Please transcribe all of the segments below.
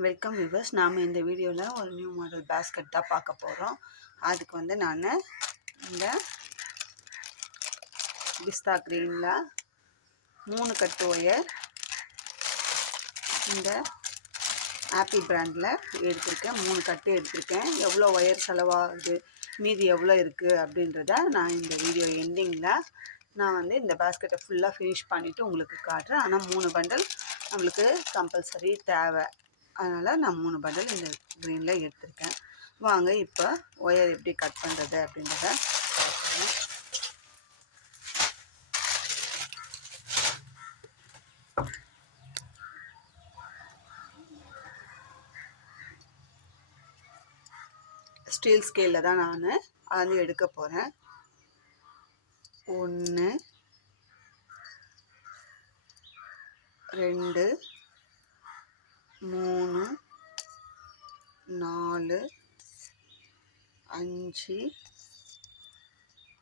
Welcome viewers. நாம் இந்த வீடியோவில் ஒரு நியூ மாடல் பேஸ்கெட் தான் பார்க்க போகிறோம். அதுக்கு வந்து நான் இந்த பிஸ்தா க்ரீனில் 3 கட்டு ஒயர் இந்த ஆப்பிள் பிராண்டில் எடுத்திருக்கேன். 3 கட்டு எடுத்திருக்கேன். எவ்வளோ ஒயர் செலவாகுது, மீதி எவ்வளோ இருக்குது அப்படின்றத நான் இந்த வீடியோ எண்டிங்கில் நான் வந்து இந்த பேஸ்கெட்டை ஃபுல்லாக ஃபினிஷ் பண்ணிவிட்டு உங்களுக்கு காட்டுறேன். ஆனால் 3 பண்டல் நம்மளுக்கு கம்பல்சரி தேவை. அதனால் நான் 3 பண்டல் இந்த க்ரீனில் எடுத்திருக்கேன். வாங்க இப்போ ஒயர் எப்படி கட் பண்ணுறது அப்படின்றத பார்க்கலாம். ஸ்டீல் ஸ்கேலில் தான் நான் அதை எடுக்க போகிறேன். 1 2 3 4 5 6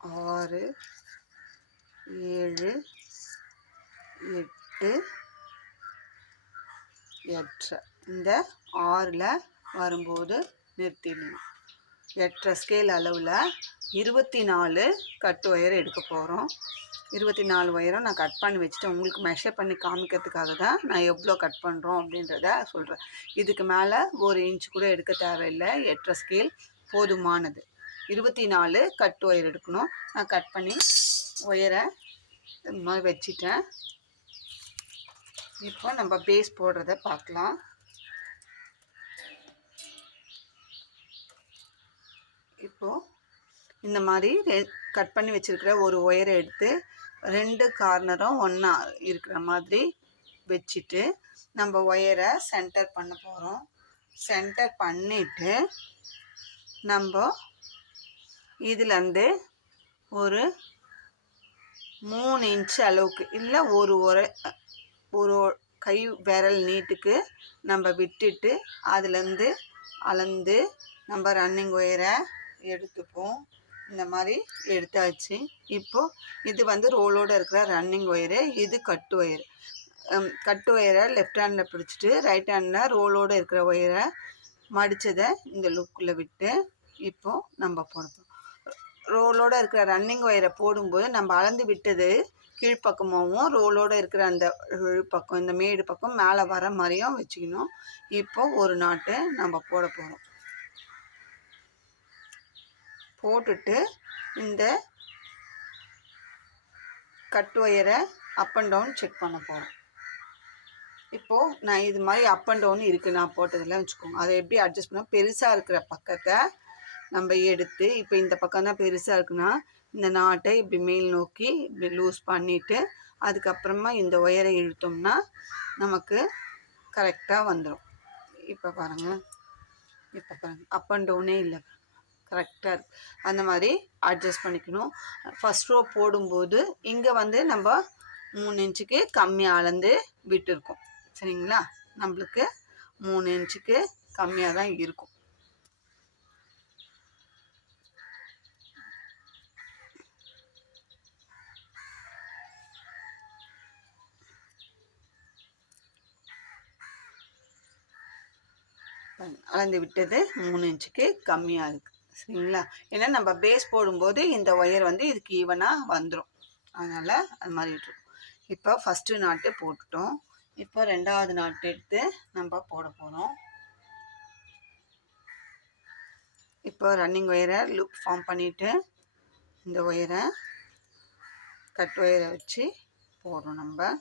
7 8 8 இந்த 6ல் வரும்போது நிறுத்திடணும். 8 ஸ்கேல் அளவில் 24 கட் ஒயர் எடுக்க போகிறோம். 24 ஒயரும் நான் கட் பண்ணி வச்சுட்டு உங்களுக்கு மெஷர் பண்ணி காமிக்கிறதுக்காக தான் நான் எவ்வளோ கட் பண்ணுறோம் அப்படின்றத சொல்கிறேன். இதுக்கு மேலே 1 இன்ச் கூட எடுக்க தேவையில்லை. 8 ஸ்கேல் போதுமானது. 24 கட் ஒயர் எடுக்கணும். நான் கட் பண்ணி ஒயரை இந்த மாதிரி வச்சிட்டேன். இப்போ நம்ம பேஸ் போடுறத பார்க்கலாம். இப்போது இந்த மாதிரி கட் பண்ணி வச்சுருக்கிற ஒரு ஒயரை எடுத்து 2 கார்னரும் ஒன்றா இருக்கிற மாதிரி வச்சுட்டு நம்ம ஒயரை சென்டர் பண்ண போகிறோம். சென்டர் பண்ணிவிட்டு நம்ம இதுலேருந்து ஒரு 3 இன்ச் அளவுக்கு இல்லை ஒரு கை விரல் நீட்டுக்கு நம்ம விட்டுட்டு அதுலேருந்து அளந்து நம்ம ரன்னிங் ஒயரை எடுத்துப்போம். இந்த மாதிரி எடுத்தாச்சு. இப்போது இது வந்து ரோலோடு இருக்கிற ரன்னிங் ஒயரு, இது கட்டு ஒயரு. கட்டு ஒயரை லெஃப்ட் ஹேண்டில் பிடிச்சிட்டு ரைட் ஹேண்டில் ரோலோடு இருக்கிற ஒயரை மடித்ததை இந்த லுக்கில் விட்டு இப்போது நம்ம போடுவோம். ரோலோடு இருக்கிற ரன்னிங் ஒயரை போடும்போது நம்ம அளந்து விட்டது கீழ்ப்பக்கமாகவும் ரோலோடு இருக்கிற அந்த பக்கம் இந்த மேடு பக்கம் மேலே வர மாதிரியும் வச்சுக்கணும். இப்போது ஒரு நாட்டு நம்ம போட போகிறோம். போட்டுட்டு இந்த கட் ஒயரை அப் அண்ட் டவுன் செக் பண்ண போகிறோம். இப்போது நான் இது மாதிரி அப் அண்ட் டவுன் இருக்குது நான் போட்டதில் வச்சுக்கோங்க. அதை எப்படி அட்ஜஸ்ட் பண்ணால் பெருசாக இருக்கிற பக்கத்தை நம்ம எடுத்து இப்போ இந்த பக்கம் தான் பெருசாக இருக்குன்னா இந்த நாட்டை இப்படி மேல் நோக்கி இப்படி லூஸ் பண்ணிவிட்டு அதுக்கப்புறமா இந்த ஒயரை இழுத்தோம்னா நமக்கு கரெக்டாக வந்துடும். இப்போ பாருங்கள் அப் அண்ட் டவுனே இல்லை, கரெக்டாக இருக்குது. அந்த மாதிரி அட்ஜஸ்ட் பண்ணிக்கணும். ஃபஸ்ட் ரோ போடும்போது இங்கே வந்து நம்ம 3 இன்ச்சுக்கு கம்மியாக அளந்து விட்டுருக்கோம். சரிங்களா? நம்மளுக்கு 3 இன்ச்சுக்கு கம்மியாக தான் இருக்கும். அளந்து விட்டது 3 இன்ச்சுக்கு கம்மியாக இருக்குது. சரிங்களா? ஏன்னா நம்ம பேஸ் போடும்போது இந்த ஒயர் வந்து இதுக்கு ஈவனாக வந்துடும். அதனால் அது மாதிரி விட்டுரும். இப்போ ஃபஸ்ட்டு நாட்டு போட்டுட்டோம். இப்போ 2வது நாட்டு எடுத்து நம்ம போட போகிறோம். இப்போ ரன்னிங் ஒயரை லூப் ஃபார்ம் பண்ணிவிட்டு இந்த ஒயரை கட் ஒயரை வச்சு போடுறோம். நம்ம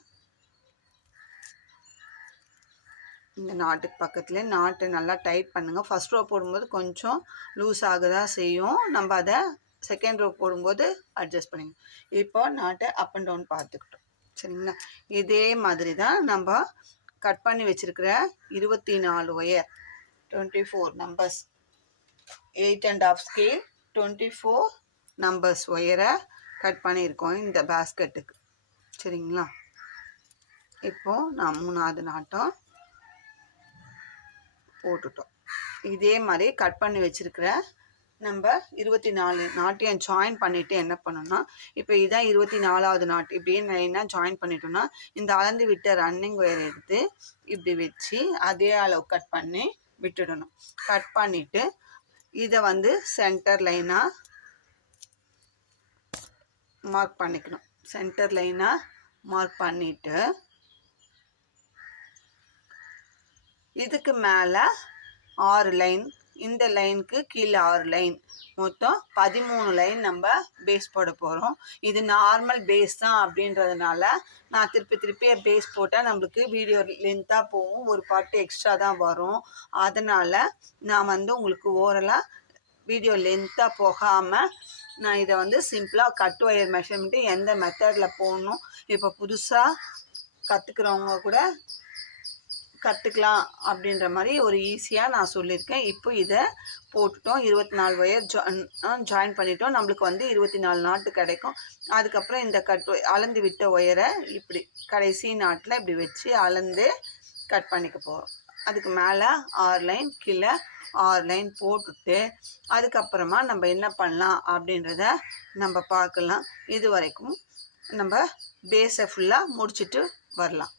இந்த நாட்டுக்கு பக்கத்தில் நாட்டை நல்லா டைட் பண்ணுங்கள். ஃபஸ்ட் ரோ போடும்போது கொஞ்சம் லூஸ் ஆகதான் செய்யும். நம்ம அதை செகண்ட் ரோ போடும்போது அட்ஜஸ்ட் பண்ணிக்கணும். இப்போ நாட்டை அப் அண்ட் டவுன் பார்த்துக்கிட்டோம். சரிங்களா? இதே மாதிரி தான் நம்ம கட் பண்ணி வச்சுருக்கிற 24 ஒயர் 24 நம்பர்ஸ் 8.5 ஸ்கேல் 24 நம்பர்ஸ் ஒயரை கட் பண்ணியிருக்கோம் இந்த பேஸ்கெட்டுக்கு. சரிங்களா? இப்போது நான் 3வது நாட்டம் போட்டுட்டோம். இதே மாதிரி கட் பண்ணி வச்சுருக்கிற நம்ம 24 நாட்டையும் ஜாயின் பண்ணிவிட்டு என்ன பண்ணணும்னா, இப்போ இதான் 24வது நாட். இப்படியே லைனாக ஜாயின் பண்ணிட்டோம்னா, இந்த அளந்து விட்ட ரன்னிங் ஒயர் எடுத்து இப்படி வச்சு அதே அளவு கட் பண்ணி விட்டுடணும். கட் பண்ணிவிட்டு இதை வந்து சென்டர் லைனாக மார்க் பண்ணிக்கணும். சென்டர் லைனாக மார்க் பண்ணிவிட்டு இதுக்கு மேலே 6 லைன், இந்த லைனுக்கு கீழே 6 லைன், மொத்தம் 13 லைன் நம்ம பேஸ் போட போகிறோம். இது நார்மல் பேஸ் தான் அப்படின்றதுனால நான் திருப்பி பேஸ் போட்டால் நம்மளுக்கு வீடியோ லென்த்தாக போகும், ஒரு பாட்டு எக்ஸ்ட்ரா தான் வரும். அதனால் நான் வந்து உங்களுக்கு ஓரலாக வீடியோ லென்த்தாக போகாமல் நான் இதை வந்து சிம்பிளாக கட் ஒயர் மெஷர்மெண்ட்டு எந்த மெத்தடில் போடணும் இப்போ புதுசாக கற்றுக்கிறவங்க கூட கற்றுக்கலாம் அப்படின்ற மாதிரி ஒரு ஈஸியாக நான் சொல்லியிருக்கேன். இப்போ இதை போட்டுட்டோம், 24 ஒயர் ஜாயின் பண்ணிட்டோம். நம்மளுக்கு வந்து 24 நாட்டு கிடைக்கும். அதுக்கப்புறம் இந்த அளந்து விட்ட ஒயரை இப்படி கடைசி நாட்டில் இப்படி வச்சு அளந்து கட் பண்ணிக்க போகிறோம். அதுக்கு மேலே 6 லைன், கீழே 6 லைன் போட்டுட்டு அதுக்கப்புறமா நம்ம என்ன பண்ணலாம் அப்படின்றத நம்ம பார்க்கலாம். இது வரைக்கும் நம்ம பேஸை ஃபுல்லாக முடிச்சுட்டு வரலாம்.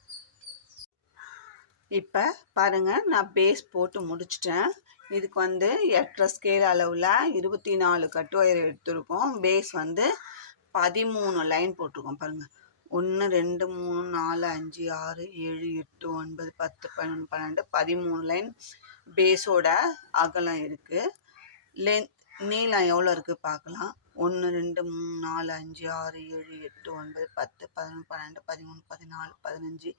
இப்போ பாருங்கள், நான் பேஸ் போட்டு முடிச்சிட்டேன். இதுக்கு வந்து 8 ஸ்கேல் அளவில் 24 கட் ஒயர் எடுத்துருக்கோம். பேஸ் வந்து 13 லைன் போட்டிருக்கோம். பாருங்கள், 1 2 3 4 5 6 7 8 9 10 11 12 13 லைன் பேஸோட அகலம் இருக்குது. நீளம் எவ்வளோ இருக்குது பார்க்கலாம். 1 2 3 4 5 6 7 8 9 10 11 12 13 14 15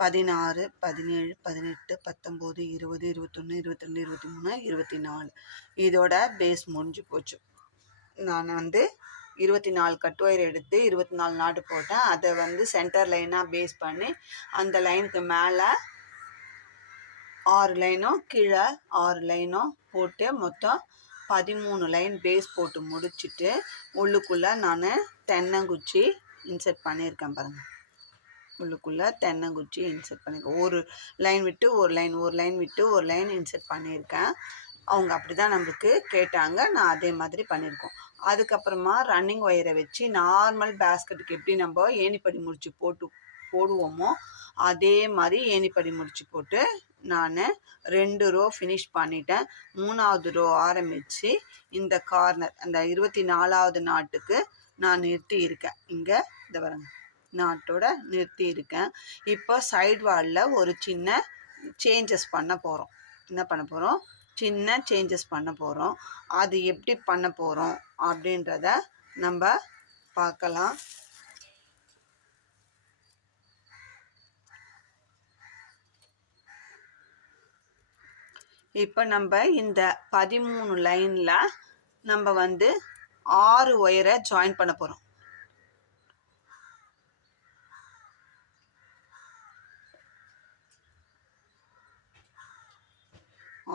16 17 18 19 20 21 22 23 24 இதோட பேஸ் முடிஞ்சு போச்சு. நான் வந்து 24 கட் ஒயர் எடுத்து 24 நாட்டு போட்டேன். அதை வந்து சென்டர் லைனாக பேஸ் பண்ணி அந்த லைனுக்கு மேலே 6 லைனும் கீழே 6 லைனும் போட்டு மொத்தம் 13 லைன் பேஸ் போட்டு முடிச்சுட்டு உள்ளுக்குள்ளே நான் தென்னங்குச்சி இன்சர்ட் பண்ணியிருக்கேன். பாருங்கள், உள்ளுக்குள்ளே தென்னங்குச்சி இன்சர்ட் பண்ணியிருக்கேன். ஒரு லைன் விட்டு ஒரு லைன், ஒரு லைன் விட்டு ஒரு லைன் இன்சர்ட் பண்ணியிருக்கேன். அவங்க அப்படி தான் நம்மளுக்கு கேட்டாங்க, நான் அதே மாதிரி பண்ணியிருக்கோம். அதுக்கப்புறமா ரன்னிங் ஒயரை வச்சு நார்மல் பேஸ்கெட்டுக்கு எப்படி நம்ம ஏணிப்படி முடிச்சு போடுவோமோ அதே மாதிரி ஏணிப்படி முடிச்சு போட்டு நான் 2 ரோ ஃபினிஷ் பண்ணிட்டேன். 3வது ரோ ஆரம்பித்து இந்த கார்னர் அந்த 24வது நாட்டுக்கு நான் நிறுத்தி இருக்கேன். இங்கே இந்த வரங்க நாட்டோட நிறுத்தி இருக்கேன். இப்போ சைடு வாலில் ஒரு சின்ன சேஞ்சஸ் பண்ண போகிறோம். என்ன பண்ண போகிறோம்? சின்ன சேஞ்சஸ் பண்ண போகிறோம். அது எப்படி பண்ண போகிறோம் அப்படின்றத நம்ம பார்க்கலாம். இப்போ நம்ம இந்த 13 லைனில் நம்ம வந்து 6 ஒயரை ஜாயின் பண்ண போகிறோம்.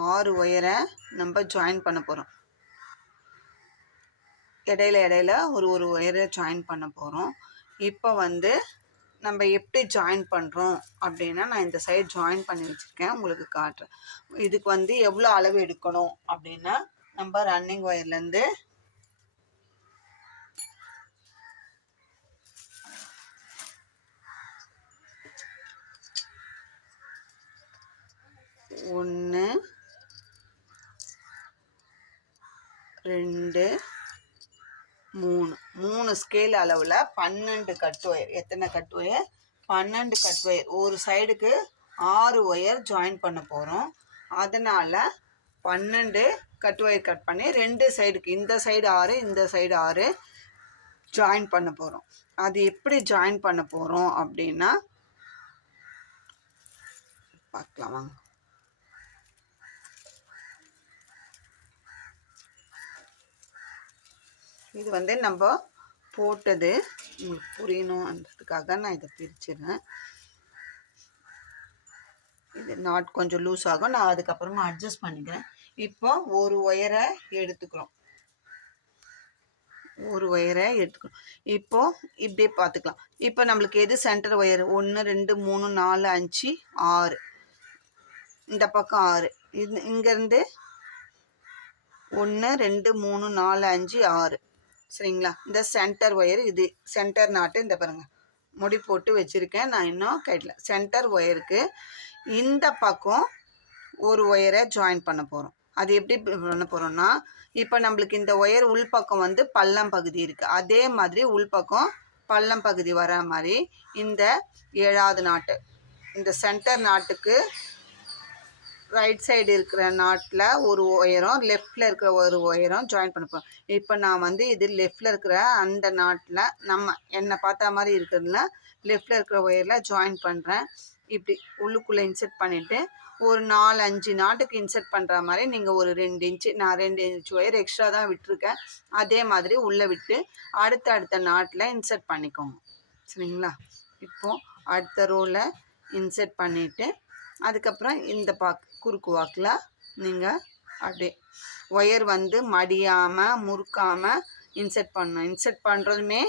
6 ஒயரை நம்ம ஜாயின் பண்ண போகிறோம். இடையில ஒரு ஒயரை ஜாயின் பண்ண போகிறோம். இப்போ வந்து நம்ம எப்படி ஜாயின் பண்ணுறோம் அப்படின்னா, நான் இந்த சைடு ஜாயின் பண்ணி வச்சுருக்கேன், உங்களுக்கு காட்டுறேன். இதுக்கு வந்து எவ்வளோ அளவு எடுக்கணும் அப்படின்னா, நம்ம ரன்னிங் ஒயர்லேருந்து ஒன்று 2 3 ஸ்கேல் அளவில் 12 கட் ஒயர். எத்தனை கட் ஒயர்? 12 cut wire. ஒரு சைடுக்கு 6 ஒயர் ஜாயின் பண்ண போகிறோம். அதனால் 12 கட் ஒயர் கட் பண்ணி 2 சைடுக்கு, இந்த சைடு 6 இந்த சைடு 6 ஜாயின் பண்ண போகிறோம். அது எப்படி ஜாயின் பண்ண போகிறோம் அப்படின்னா பார்க்கலாம் வாங்க. இது வந்து நம்ம போட்டது உங்களுக்கு புரியணுன்றதுக்காக நான் இதை பிரிச்சிடுறேன். இது நாட் கொஞ்சம் லூஸ் ஆகும், நான் அதுக்கப்புறமா அட்ஜஸ்ட் பண்ணிக்கிறேன். இப்போ ஒரு ஒயரை எடுத்துக்கிறோம். இப்போ இப்படியே பார்த்துக்கலாம். இப்போ நம்மளுக்கு எது சென்டர் ஒயர்? 1 2 3 4 5 6, இந்த பக்கம் 6, இங்கேருந்து 1 2 3 4 5 6 சரிங்களா. இந்த சென்டர் ஒயர் இது சென்டர் நாட்டு இந்த பாருங்கள் முடி போட்டு வச்சுருக்கேன். நான் இன்னும் கைட்டில் சென்டர் ஒயருக்கு இந்த பக்கம் ஒரு ஒயரை ஜாயின் பண்ண போகிறோம். அது எப்படி பண்ண போகிறோம்னா, இப்போ நம்மளுக்கு இந்த ஒயர் உள்பக்கம் வந்து பள்ளம் பகுதி இருக்குது, அதே மாதிரி உள்பக்கம் பள்ளம் பகுதி வர மாதிரி இந்த 7வது நாட்டு இந்த சென்டர் நாட்டுக்கு ரைட் சைடு இருக்கிற நாட்டில் ஒரு ஒயரும் லெஃப்டில் இருக்கிற ஒரு ஒயரும் ஜாயின் பண்ணப்போம். இப்போ நான் வந்து இது லெஃப்டில் இருக்கிற அந்த நாட்டில் நம்ம என்னை பார்த்தா மாதிரி இருக்கிறதுல லெஃப்டில் இருக்கிற ஒயரில் ஜாயின் பண்ணுறேன். இப்படி உள்ளுக்குள்ளே இன்செர்ட் பண்ணிவிட்டு ஒரு 4-5 நாட்டுக்கு இன்செர்ட் பண்ணுற மாதிரி நீங்கள் ஒரு 2 இன்ச்சு, நான் 2 இன்ச் ஒயர் எக்ஸ்ட்ரா தான் விட்டுருக்கேன், அதே மாதிரி உள்ளே விட்டு அடுத்த நாட்டில் இன்செர்ட் பண்ணிக்கோங்க சரிங்களா. இப்போது அடுத்த ரோவில் இன்செர்ட் பண்ணிவிட்டு அதுக்கப்புறம் இந்த குறுக்கு வாக்கில் நீங்கள் அப்படியே ஒயர் வந்து மடியாமல் முறுக்காமல் இன்செர்ட் பண்ணணும். இன்செர்ட் பண்ணுறதுமே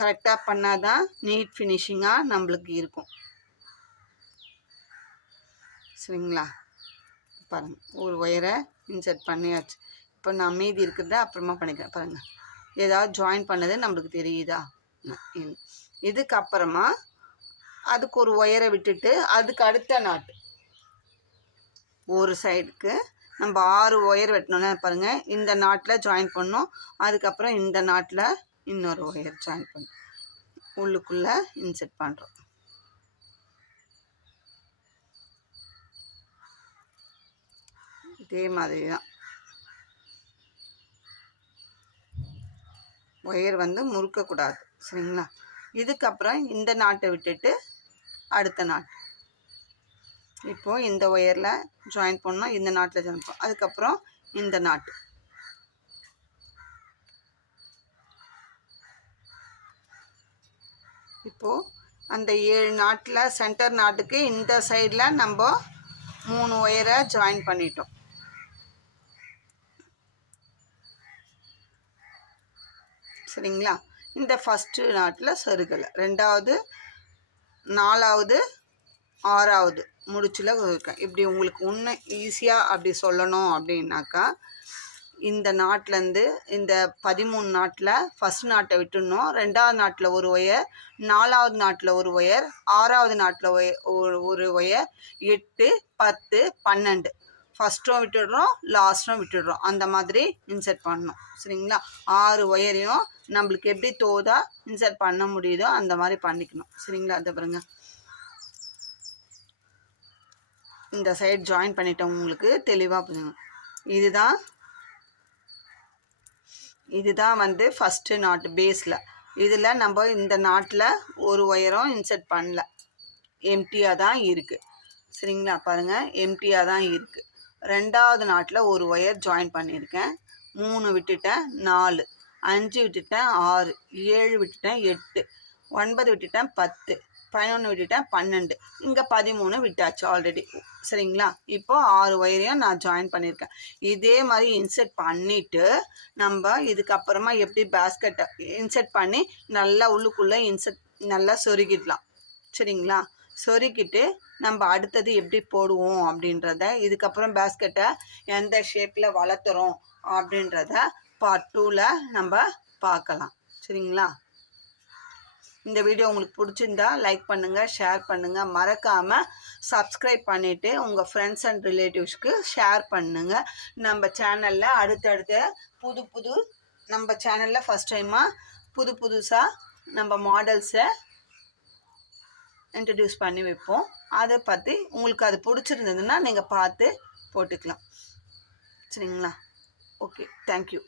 கரெக்டாக பண்ணால் தான் நீட் ஃபினிஷிங்காக நம்மளுக்கு இருக்கும் சரிங்களா. பாருங்கள் ஒரு ஒயரை இன்செர்ட் பண்ணியாச்சு. இப்போ நான் மீதி இருக்கிறத அப்புறமா பண்ணிக்கிறேன். பாருங்கள் ஏதாவது ஜாயின் பண்ணது நம்மளுக்கு தெரியுதா. இதுக்கப்புறமா அதுக்கு ஒரு ஒயரை விட்டுட்டு அதுக்கு அடுத்த நாட்டு ஒரு சைடுக்கு நம்ம 6 ஒயர் வெட்டணும்னா பாருங்கள் இந்த நாட்டில் ஜாயின் பண்ணோம். அதுக்கப்புறம் இந்த நாட்டில் இன்னொரு ஒயர் ஜாயின் பண்ணோம், உள்ளுக்குள்ளே இன்செர்ட் பண்ணுறோம். இதே மாதிரி தான் ஒயர் வந்து முறுக்கக்கூடாது சரிங்களா. இதுக்கப்புறம் இந்த நாட்டை விட்டுட்டு அடுத்த நாட்டு இப்போது இந்த ஒயரில் ஜாயின் பண்ணோம், இந்த நாட்டில் ஜாயின் பண்ணோம், அதுக்கப்புறம் இந்த நாட்டு இப்போது அந்த 7 நாட்டில் சென்டர் நாட்டுக்கு இந்த சைடில் நம்ம 3 ஒயரை ஜாயின் பண்ணிட்டோம் சரிங்களா. இந்த ஃபஸ்ட்டு நாட்டில் சருகலை, 2வது 4வது 6வது முடிச்சில் இருக்கேன். இப்படி உங்களுக்கு இன்னும் ஈஸியாக அப்படி சொல்லணும் அப்படின்னாக்கா இந்த நாட்டிலேருந்து இந்த 13 நாட்டில் ஃபஸ்ட் நாட்டை விட்டுடணும், 2வது நாட்டில் ஒரு ஒயர், 4வது நாட்டில் ஒரு ஒயர், 6வது நாட்டில் ஒரு ஒயர், 8 10 12 ஃபஸ்ட்டும் விட்டுடுறோம் லாஸ்ட்டும் விட்டுடுறோம், அந்த மாதிரி இன்செர்ட் பண்ணணும் சரிங்களா. 6 ஒயரையும் நம்மளுக்கு எப்படி தோதா இன்செர்ட் பண்ண முடியுதோ அந்த மாதிரி பண்ணிக்கணும் சரிங்களா. அதை பாருங்க இந்த சைடு ஜாயின் பண்ணிட்டோம், உங்களுக்கு தெளிவாக புரியுங்க. இதுதான் வந்து ஃபஸ்ட்டு நாட்டு பேஸில். இதில் நம்ம இந்த நாட்டில் ஒரு ஒயரும் இன்செர்ட் பண்ணல, எம்டியாக தான் இருக்குது சரிங்களா. பாருங்கள் எம்டியாக தான் இருக்குது. 2வது நாட்டில் ஒரு ஒயர் ஜாயின் பண்ணியிருக்கேன், 3 விட்டுட்டேன், 4 5 விட்டுட்டேன், 6 7 விட்டுட்டேன், 8 9 விட்டுட்டேன், 10 11 விட்டுட்டேன், 12 இங்கே 13 விட்டாச்சு ஆல்ரெடி சரிங்களா. இப்போது 6 ஒயரையும் நான் ஜாயின் பண்ணியிருக்கேன். இதே மாதிரி இன்செர்ட் பண்ணிவிட்டு நம்ம இதுக்கப்புறமா எப்படி பேஸ்கெட்டை இன்செர்ட் பண்ணி நல்லா உள்ளுக்குள்ளே நல்லா சொருகிடலாம் சரிங்களா. சொருகிட்டு நம்ம அடுத்தது எப்படி போடுவோம் அப்படின்றத, இதுக்கப்புறம் பேஸ்கெட்டை எந்த ஷேப்பில் வளர்த்துறோம் அப்படின்றத பார்ட் 2ல் நம்ம பார்க்கலாம் சரிங்களா. இந்த வீடியோ உங்களுக்கு பிடிச்சிருந்தா லைக் பண்ணுங்கள், ஷேர் பண்ணுங்கள், மறக்காமல் சப்ஸ்கிரைப் பண்ணிவிட்டு உங்கள் ஃப்ரெண்ட்ஸ் அண்ட் ரிலேட்டிவ்ஸ்க்கு ஷேர் பண்ணுங்கள். நம்ம சேனலில் அடுத்தடுத்த புது நம்ம சேனலில் ஃபஸ்ட் டைமாக புதுசாக நம்ம மாடல்ஸை இன்ட்ரடியூஸ் பண்ணி வைப்போம். அதை பற்றி உங்களுக்கு அது பிடிச்சிருந்ததுன்னா நீங்கள் பார்த்து போட்டுக்கலாம் சரிங்களா. Okay, thank you.